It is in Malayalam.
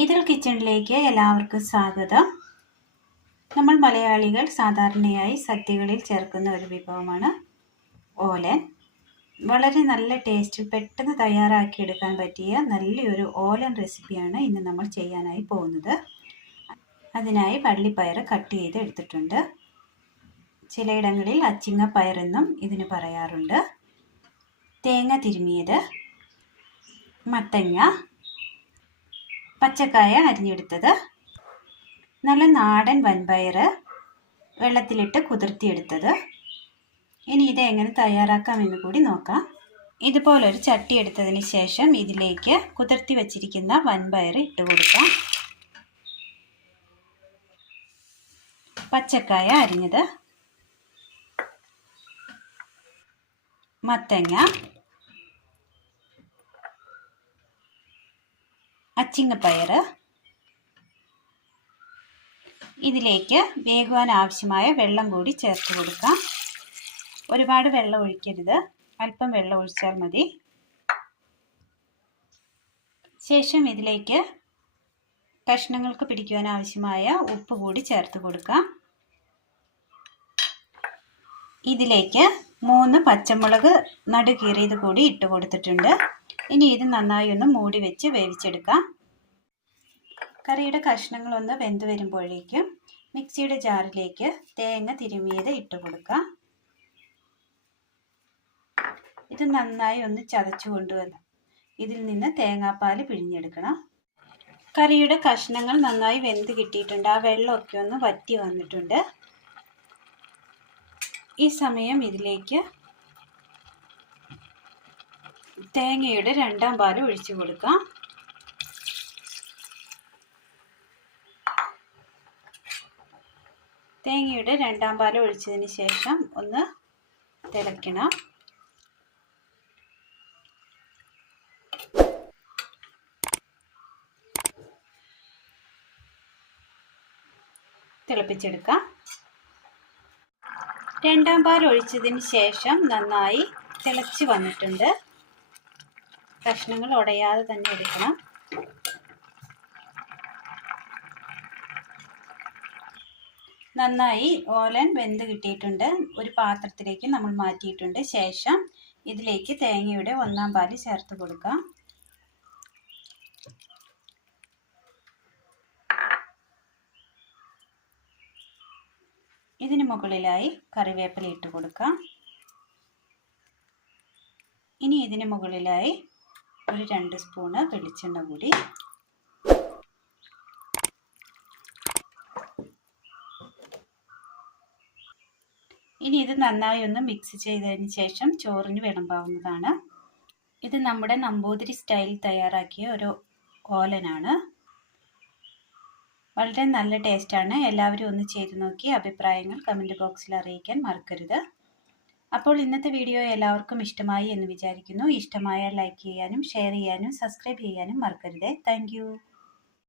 ഇതിൽ കിച്ചണിലേക്ക് എല്ലാവർക്കും സ്വാഗതം. നമ്മൾ മലയാളികൾ സാധാരണയായി സദ്യകളിൽ ചേർക്കുന്ന ഒരു വിഭവമാണ് ഓലൻ. വളരെ നല്ല ടേസ്റ്റിൽ പെട്ടെന്ന് തയ്യാറാക്കിയെടുക്കാൻ പറ്റിയ നല്ലൊരു ഓലൻ റെസിപ്പിയാണ് ഇന്ന് നമ്മൾ ചെയ്യാനായി പോകുന്നത്. അതിനായി വള്ളിപ്പയർ കട്ട് ചെയ്ത് എടുത്തിട്ടുണ്ട്. ചിലയിടങ്ങളിൽ അച്ചിങ്ങപ്പയർ എന്നും ഇതിന് പറയാറുണ്ട്. തേങ്ങ തിരുമിയത്, മത്തങ്ങ, പച്ചക്കായ അരിഞ്ഞെടുത്തത്, നല്ല നാടൻ വൻപയർ വെള്ളത്തിലിട്ട് കുതിർത്തിയെടുത്തത്. ഇനി ഇത് എങ്ങനെ തയ്യാറാക്കാമെന്ന് കൂടി നോക്കാം. ഇതുപോലൊരു ചട്ടി എടുത്തതിന് ശേഷം ഇതിലേക്ക് കുതിർത്തി വച്ചിരിക്കുന്ന വൻപയർ ഇട്ട് കൊടുക്കാം. പച്ചക്കായ അരിഞ്ഞത്, മത്തങ്ങ, അച്ചിങ്ങപ്പയർ, ഇതിലേക്ക് വേകുവാൻ ആവശ്യമായ വെള്ളം കൂടി ചേർത്ത് കൊടുക്കാം. ഒരുപാട് വെള്ളം ഒഴിക്കരുത്, അല്പം വെള്ളം ഒഴിച്ചാൽ മതി. ശേഷം ഇതിലേക്ക് കഷ്ണങ്ങൾക്ക് പിടിക്കുവാൻ ആവശ്യമായ ഉപ്പ് കൂടി ചേർത്ത് കൊടുക്കാം. ഇതിലേക്ക് 3 പച്ചമുളക് നടുകീറിയത് കൂടി ഇട്ട് കൊടുത്തിട്ടുണ്ട്. ഇനി ഇത് നന്നായി ഒന്ന് മൂടി വെച്ച് വേവിച്ചെടുക്കാം. കറിയുടെ കഷ്ണങ്ങളൊന്ന് വെന്ത് വരുമ്പോഴേക്കും മിക്സിയുടെ ജാറിലേക്ക് തേങ്ങ തിരുമിയത് ഇട്ട് കൊടുക്കാം. ഇത് നന്നായി ഒന്ന് ചതച്ചു കൊണ്ടുവന്ന് ഇതിൽ നിന്ന് തേങ്ങാപ്പാൽ പിഴിഞ്ഞെടുക്കണം. കറിയുടെ കഷ്ണങ്ങൾ നന്നായി വെന്ത് കിട്ടിയിട്ടുണ്ട്. ആ വെള്ളമൊക്കെ ഒന്ന് വറ്റി വന്നിട്ടുണ്ട്. ഈ സമയം ഇതിലേക്ക് തേങ്ങയുടെ 2ാം പാൽ ഒഴിച്ചു കൊടുക്കാം. തേങ്ങയുടെ 2ാം പാൽ ഒഴിച്ചതിന് ശേഷം ഒന്ന് തിളയ്ക്കണം. തിളപ്പിച്ചെടുക്കാം. 2ാം പാൽ ഒഴിച്ചതിന് ശേഷം നന്നായി തിളച്ച് വന്നിട്ടുണ്ട്. കഷ്ണങ്ങൾ ഉടയാതെ തന്നെ എടുക്കണം. നന്നായി ഓലൻ വെന്ത് കിട്ടിയിട്ടുണ്ട്. ഒരു പാത്രത്തിലേക്ക് നമ്മൾ മാറ്റിയിട്ടുണ്ട്. ശേഷം ഇതിലേക്ക് തേങ്ങയുടെ 1ാം പാൽ ചേർത്ത് കൊടുക്കാം. ഇതിന് മുകളിലായി കറിവേപ്പില ഇട്ട് കൊടുക്കാം. ഇനി ഇതിന് മുകളിലായി ഒരു 2 സ്പൂണ് വെളിച്ചെണ്ണ കൂടി. ഇനി ഇത് നന്നായി ഒന്ന് മിക്സ് ചെയ്തതിന് ശേഷം ചോറിന് വിളമ്പാവുന്നതാണ്. ഇത് നമ്മുടെ നമ്പൂതിരി സ്റ്റൈലിൽ തയ്യാറാക്കിയ ഒരു ഓലനാണ്. വളരെ നല്ല ടേസ്റ്റാണ്. എല്ലാവരും ഒന്ന് ചെയ്ത് നോക്കി അഭിപ്രായങ്ങൾ കമൻറ്റ് ബോക്സിൽ അറിയിക്കാൻ മറക്കരുത്. അപ്പോൾ ഇന്നത്തെ വീഡിയോ എല്ലാവർക്കും ഇഷ്ടമായി എന്ന് വിചാരിക്കുന്നു. ഇഷ്ടമായാൽ ലൈക്ക് ചെയ്യാനും ഷെയർ ചെയ്യാനും സബ്സ്ക്രൈബ് ചെയ്യാനും മറക്കരുത്. താങ്ക്